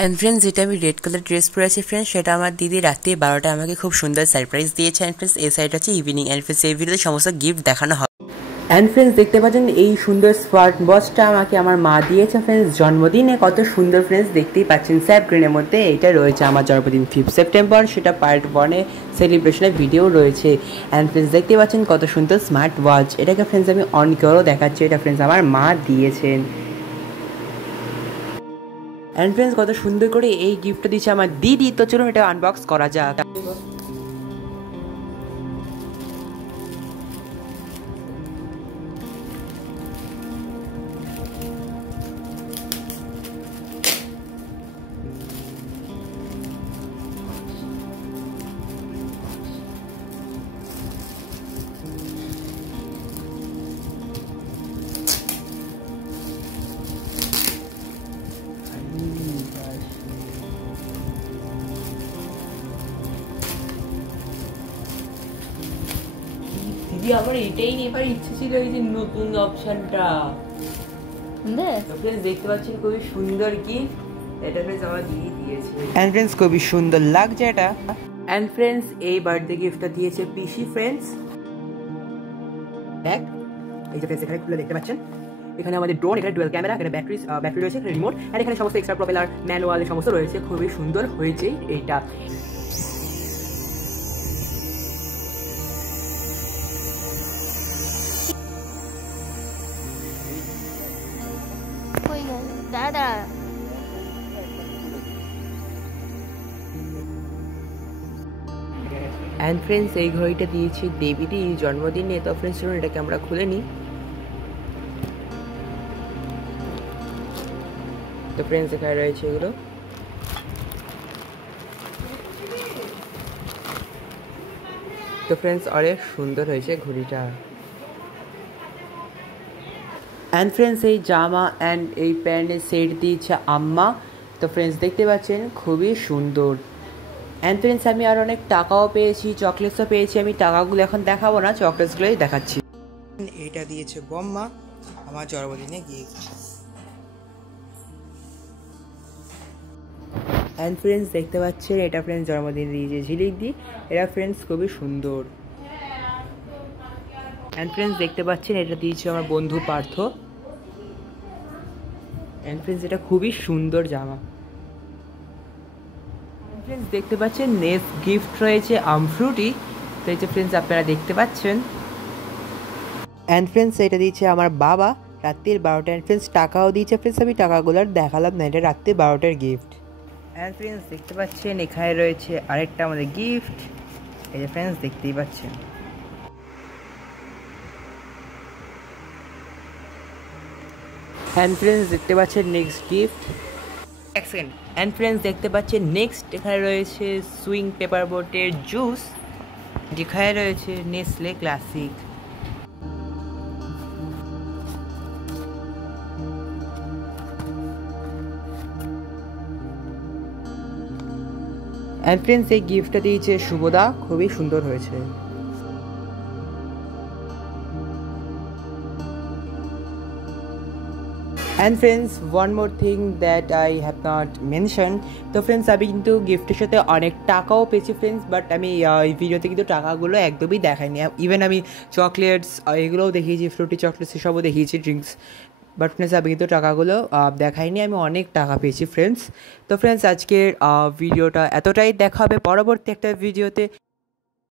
And friends, যেটা আমি red colour dress পরে আছি ফ্রেন্ডস, সেটা আমার দিদি রাত্রি 12টায় আমাকে খুব সুন্দর সারপ্রাইজ দিয়েছে। অ্যান্ড ফ্রেন্ডস, এই সাইড হচ্ছে ইভিনিং। অ্যান্ড ফ্রেন্ডস, এই ভিডিওতে সমস্ত গিফট দেখানো হবে। অ্যান্ড ফ্রেন্ডস, দেখতে পাচ্ছেন এই সুন্দর স্মার্ট ওয়াচটা আমাকে আমার মা দিয়েছে ফ্রেন্ডস জন্মদিনে। কত সুন্দর ফ্রেন্ডস, দেখতেই পাচ্ছেন স্যাপ গ্রিনের মধ্যে। এটা রয়েছে আমার জন্মদিন 5 সেপ্টেম্বর, সেটা পার্ট 1-এ সেলিব্রেশনের ভিডিও রয়েছে। অ্যান্ড ফ্রেন্ডস, দেখতে পাচ্ছেন কত সুন্দর স্মার্ট ওয়াচ। এটাকে ফ্রেন্ডস আমি অন করেও দেখাচ্ছি। এটা ফ্রেন্ডস আমার মা দিয়েছেন। অ্যান্ড ফ্রেন্ডস, কত সুন্দর করে এই গিফটটা দিচ্ছে আমার দিদি। তো চলুন এটা আনবক্স করা যাক। দিদি, আমার এটাই নেবার ইচ্ছে ছিল, এই যে নতুন অপশনটা। দেখতে পাচ্ছেন খুবই সুন্দর গিফট। এটা ফ্রেন্ডস আমার দিদি দিয়েছে। এন্ড ফ্রেন্ডস, খুবই সুন্দর লাগছে এটা। এন্ড ফ্রেন্ডস, এই বার্থডে গিফটটা দিয়েছে পিসি ফ্রেন্ডস। দেখ, এই যে ফ্রেন্ডস এখানে খুলে দেখতে পাচ্ছেন, এখানে আমাদের ড্রোন, এখানে ডুয়াল ক্যামেরা, এখানে ব্যাটারি রয়েছে, এখানে রিমোট, আর এখানে সমস্ত এক্সট্রা প্রপেলার ম্যানুয়াল সমস্ত রয়েছে। খুবই সুন্দর হয়েছে এইটা। দাদা অ্যান্ড ফ্রেন্ডস, এই ঘড়িটা দিয়েছি দেবীরই জন্মদিনে। তো ফ্রেন্ডস চলুন এটাকে আমরা খুলে নিই। তো ফ্রেন্ডস, এখানে রয়েছে এগুলো। তো ফ্রেন্ডস, অনেক সুন্দর হয়েছে ঘড়িটা। অ্যান্ড ফ্রেন্ডস, এই জামা অ্যান্ড এই প্যান্টের সেট দিয়েছে আম্মা। তো ফ্রেন্ডস, দেখতে পাচ্ছেন খুবই সুন্দর। অ্যান্ড ফ্রেন্ডস, আমি আর অনেক টাকাও পেয়েছি, চকলেটসও পেয়েছি। আমি টাকাগুলো এখন দেখাবো না, চকলেটসগুলোই দেখাচ্ছি। এটা দিয়েছে বম্মা আমার জন্মদিনে গিফট। অ্যান্ড ফ্রেন্ডস, দেখতে পাচ্ছেন এটা ফ্রেন্ডস জন্মদিন দিয়েছে ঝিলিক দি। এটা ফ্রেন্ডস খুবই সুন্দর। অ্যান্ড ফ্রেন্ডস, দেখতে পাচ্ছেন এটা দিয়েছে আমার বন্ধু পার্থ। অ্যান্ড ফ্রেন্ডস, এটা খুবই সুন্দর জামা। ফ্রেন্ডস, দেখতে পাচ্ছেন নেক্সট গিফট রয়েছে আমফ্রুটি। তো এই যে ফ্রেন্ডস আপনারা দেখতে পাচ্ছেন। অ্যান্ড ফ্রেন্ডস, এটা দিয়েছে আমার বাবা রাত্রির 12টা। অ্যান্ড ফ্রেন্ডস, টাকাও দিয়েছে ফ্রেন্ডস, আমি টাকাগুলো আর দেখালাম না, এটা রাত্রির 12টার গিফট। অ্যান্ড ফ্রেন্ডস, দেখতে পাচ্ছেন এখানে রয়েছে আরেকটা আমাদের গিফট। এই যে ফ্রেন্ডস দেখতেই পাচ্ছেন। অ্যান্ড ফ্রেন্ডস, দেখতে পাচ্ছেন নেক্সট গিফট। অ্যান্ড ফ্রেন্ডস, দেখতে পাচ্ছেন নেক্সট এখানে রয়েছে সুইং পেপার বোটের জুস, যেখানে রয়েছে নেসলে ক্লাসিক। অ্যান্ড ফ্রেন্ডস, এই গিফটটা দিয়েছে শুভদা, খুবই সুন্দর হয়েছে। And friends, one more thing that I have not mention. তো ফ্রেন্ডস, আমি কিন্তু গিফটের সাথে অনেক টাকাও পেয়েছি ফ্রেন্ডস, বাট আমি এই ভিডিওতে কিন্তু টাকাগুলো একদমই দেখাইনি। ইভেন আমি চকলেটস এগুলোও দেখিয়েছি, ফ্রুটি চকলেটস এসবও দেখিয়েছি, ড্রিঙ্কস। বাট ফ্রেন্ডস, আমি কিন্তু টাকাগুলো দেখাইনি। আমি অনেক টাকা পেয়েছি ফ্রেন্ডস। তো ফ্রেন্ডস, আজকের ভিডিওটা এতটাই। দেখা হবে পরবর্তী একটা ভিডিওতে।